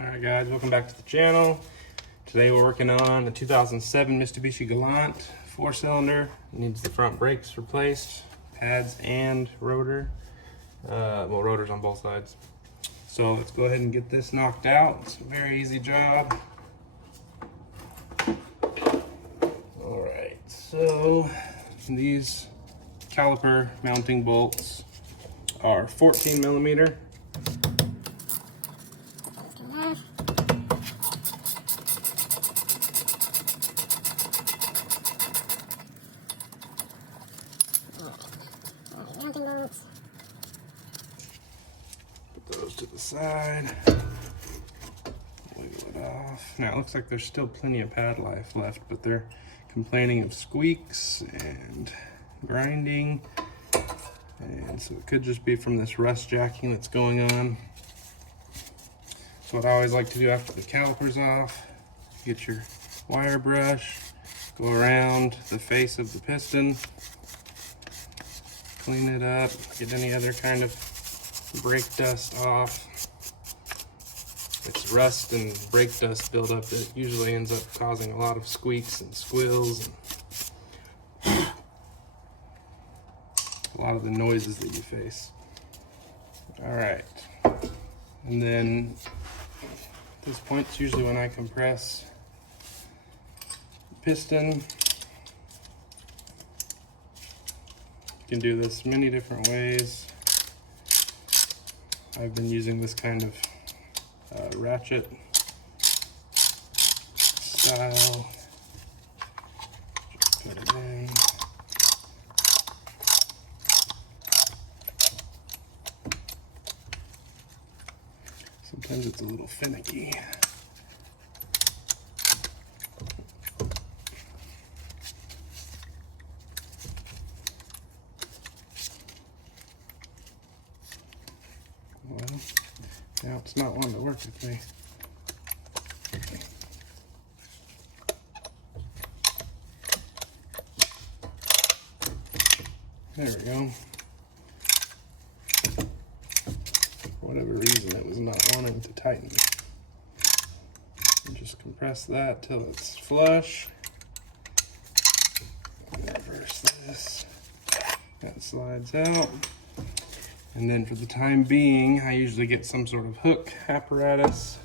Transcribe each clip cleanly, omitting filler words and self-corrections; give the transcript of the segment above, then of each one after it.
Alright guys, welcome back to the channel. Today we're working on a 2007 Mitsubishi Gallant 4-cylinder. Needs the front brakes replaced, pads and rotor. Well, rotors on both sides. So let's go ahead and get this knocked out. It's a very easy job. Alright, so these caliper mounting bolts are 14 millimeter. Put those to the side. Wiggle it off. Now it looks like there's still plenty of pad life left, but they're complaining of squeaks and grinding. And so it could just be from this rust jacking that's going on. So what I always like to do after the caliper's off, get your wire brush, go around the face of the piston, clean it up, get any other kind of brake dust off. It's rust and brake dust buildup that usually ends up causing a lot of squeaks and squeals and a lot of the noises that you face. All right, and then at this point it's usually when I compress the piston. You can do this many different ways. I've been using this kind of ratchet style. Just put it in. Sometimes it's a little finicky. Well, now it's not wanting to work with me. There we go. For whatever reason, it was not wanting to tighten. And just compress that till it's flush. Reverse this. That slides out. And then for the time being, I usually get some sort of hook apparatus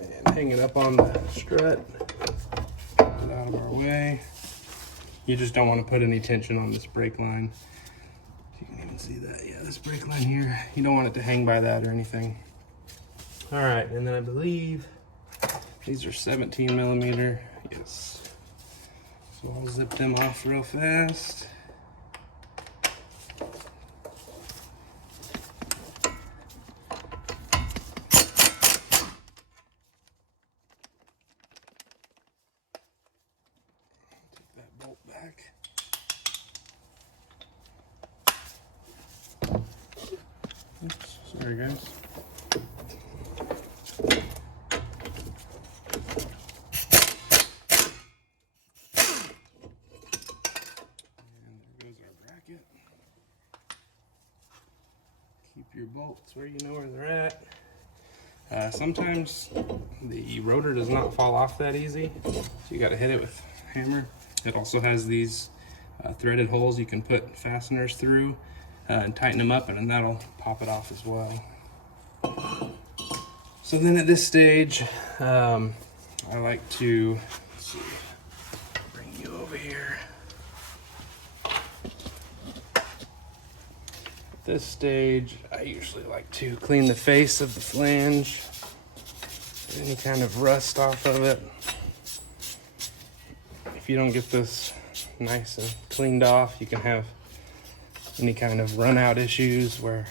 and hang it up on the strut. Get it out of our way. You just don't want to put any tension on this brake line. You can even see that. Yeah, this brake line here, you don't want it to hang by that or anything. All right, and then I believe these are 17 millimeter. Yes. So I'll zip them off real fast. Take that bolt back. Oops, sorry guys. And there goes our bracket. Keep your bolts where you know where they're at. Sometimes the rotor does not fall off that easy, so you got to hit it with a hammer. It also has these threaded holes you can put fasteners through and tighten them up, and then that'll pop it off as well. So then at this stage, I like to, let's see, bring you over here. At this stage, I usually like to clean the face of the flange, get any kind of rust off of it. If you don't get this nice and cleaned off, you can have any kind of run out issues where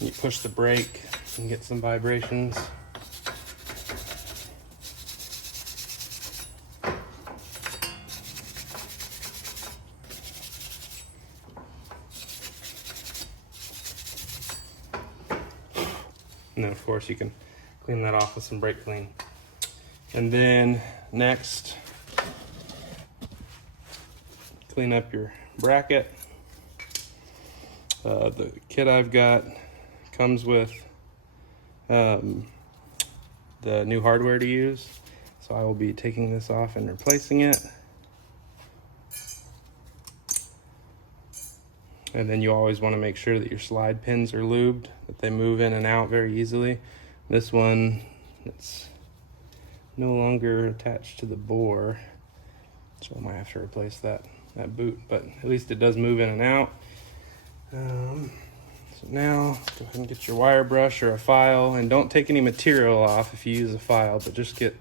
you push the brake and get some vibrations. And then of course you can clean that off with some brake clean. And then next, clean up your bracket. The kit I've got comes with the new hardware to use. So I will be taking this off and replacing it. And then you always want to make sure that your slide pins are lubed, that they move in and out very easily. This one, it's no longer attached to the bore, so I might have to replace that boot, but at least it does move in and out. So now go ahead and get your wire brush or a file, and don't take any material off if you use a file, but just get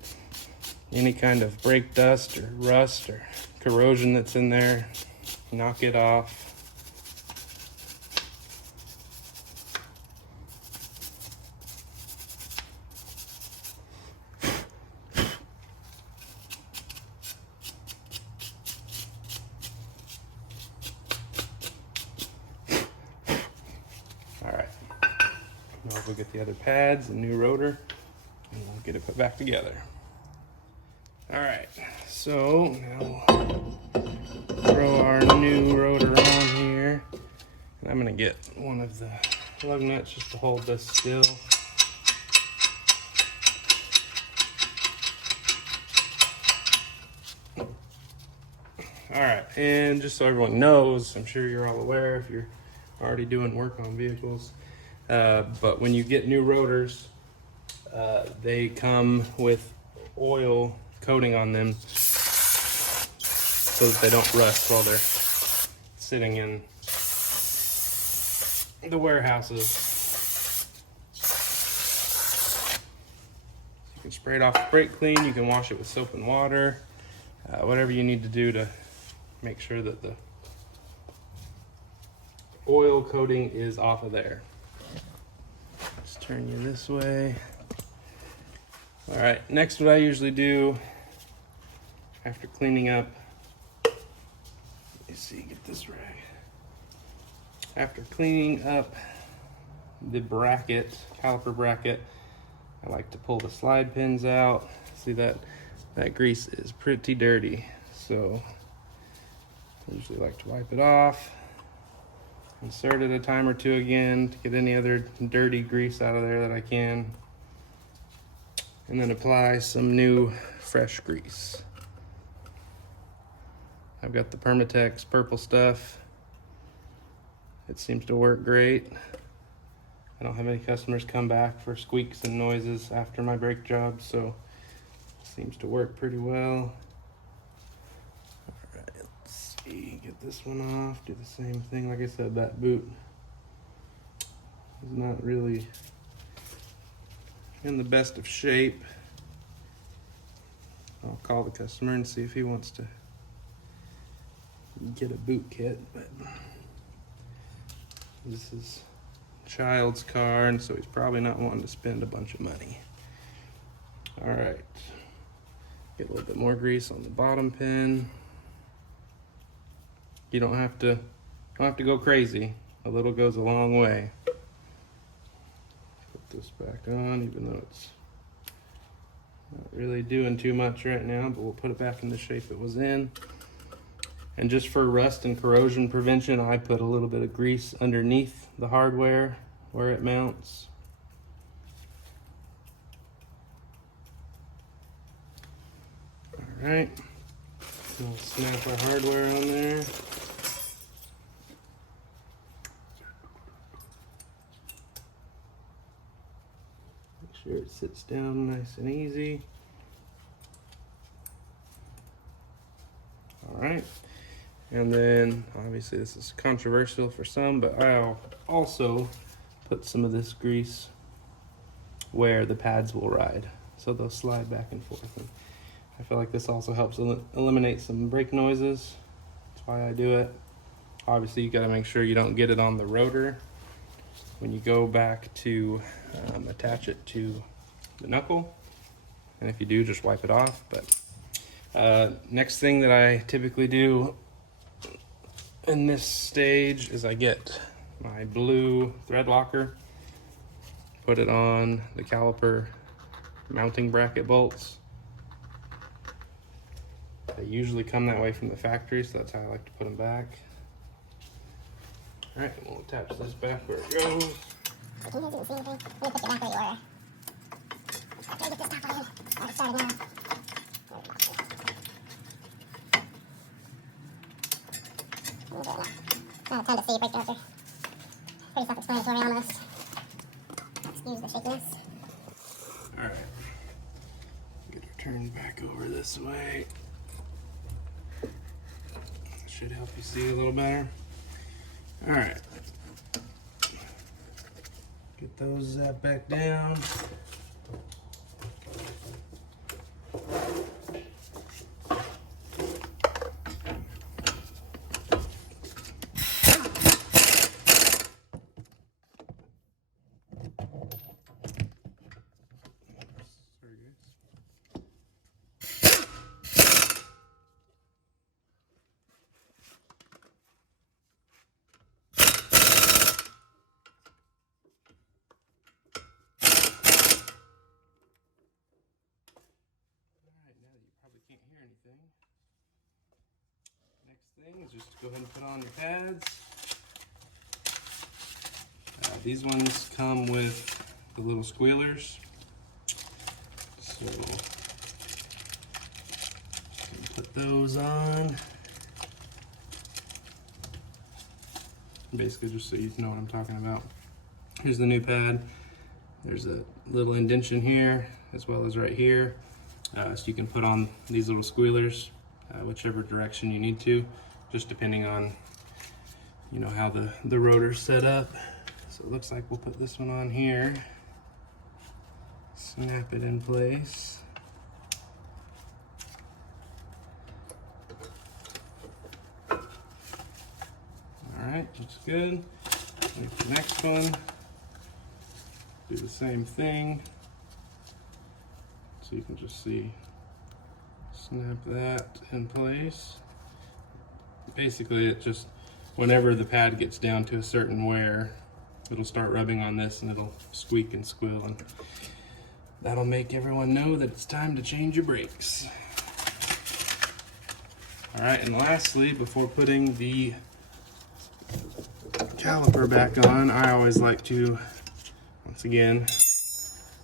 any kind of brake dust or rust or corrosion that's in there, knock it off. All right, now we'll get the other pads and new rotor, and we'll get it put back together. All right, so now we'll throw our new rotor on here, and I'm gonna get one of the lug nuts just to hold this still. All right, and just so everyone knows, I'm sure you're all aware if you're already doing work on vehicles, but when you get new rotors, they come with oil coating on them so that they don't rust while they're sitting in the warehouses. You can spray it off with brake clean, you can wash it with soap and water, whatever you need to do to make sure that the oil coating is off of there. Just turn you this way. All right, next what I usually do after cleaning up, let me see, get this rag. After cleaning up the bracket, caliper bracket, I like to pull the slide pins out. See that grease is pretty dirty, so I usually like to wipe it off. Insert it a time or two again to get any other dirty grease out of there that I can. And then apply some new fresh grease. I've got the Permatex purple stuff. It seems to work great. I don't have any customers come back for squeaks and noises after my brake job, so it seems to work pretty well. Get this one off, do the same thing. Like I said, that boot is not really in the best of shape. I'll call the customer and see if he wants to get a boot kit, but this is a child's car, and so he's probably not wanting to spend a bunch of money. All right, get a little bit more grease on the bottom pin. You don't have to go crazy. A little goes a long way. Put this back on, even though it's not really doing too much right now, but we'll put it back in the shape it was in. And just for rust and corrosion prevention, I put a little bit of grease underneath the hardware where it mounts. All right, we'll snap our hardware on there. Sure it sits down nice and easy. All right, and then obviously this is controversial for some, but I'll also put some of this grease where the pads will ride, so they'll slide back and forth. And I feel like this also helps eliminate some brake noises. That's why I do it. Obviously you got to make sure you don't get it on the rotor when you go back to attach it to the knuckle, and if you do, just wipe it off. But next thing that I typically do in this stage is I get my blue thread locker, put it on the caliper mounting bracket bolts. They usually come that way from the factory, so that's how I like to put them back. All right, we'll attach this back where it goes. If you didn't see anything, you put it back where you were. Gotta get this top on. Got it started now. Not a ton to see, brake director. Pretty self-explanatory almost. Excuse the shakiness. Alright. Get her turned back over this way. Should help you see a little better. Alright. Get those back down. Can't hear anything. Next thing is just to go ahead and put on your pads. These ones come with the little squealers. So put those on. Basically just so you know what I'm talking about. Here's the new pad. There's a little indentation here as well as right here. So you can put on these little squealers whichever direction you need to, just depending on how the rotor's set up. So it looks like we'll put this one on here, snap it in place. Alright, looks good. Make the next one, do the same thing. So you can just see, snap that in place. Basically it just, whenever the pad gets down to a certain wear, it'll start rubbing on this and it'll squeak and squeal, and that'll make everyone know that it's time to change your brakes. Alright, and lastly, before putting the caliper back on, I always like to, once again,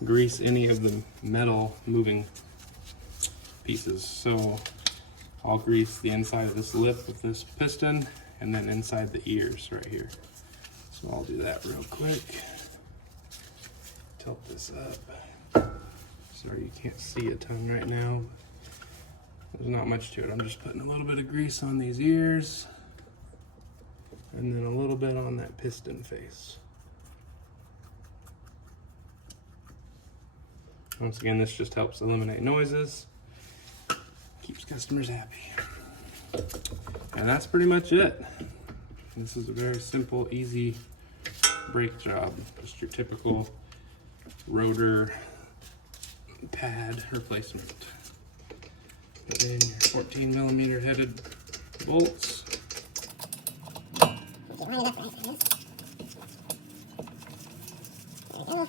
grease any of the metal moving pieces. So I'll grease the inside of this lip with this piston and then inside the ears right here. So I'll do that real quick. Tilt this up. Sorry you can't see a ton right now. There's not much to it. I'm just putting a little bit of grease on these ears and then a little bit on that piston face. Once again, this just helps eliminate noises, keeps customers happy. And that's pretty much it. This is a very simple, easy brake job. Just your typical rotor pad replacement. Put in your 14mm headed bolts. Line it up right for this. There we go.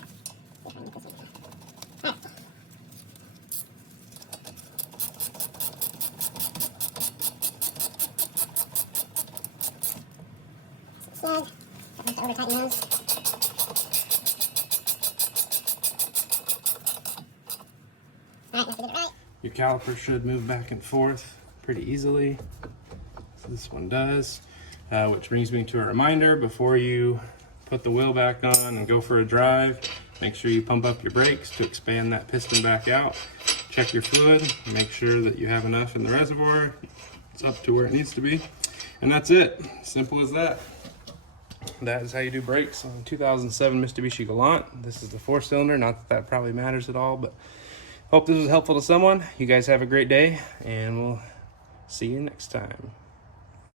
Snug. Don't have to over tighten those. Alright, let's get it right. Your caliper should move back and forth pretty easily. So this one does. Which brings me to a reminder, before you put the wheel back on and go for a drive, make sure you pump up your brakes to expand that piston back out. Check your fluid, make sure that you have enough in the reservoir. It's up to where it needs to be. And that's it, simple as that. That is how you do brakes on a 2007 Mitsubishi Gallant. This is the 4-cylinder, not that that probably matters at all, but hope this was helpful to someone. You guys have a great day, and we'll see you next time.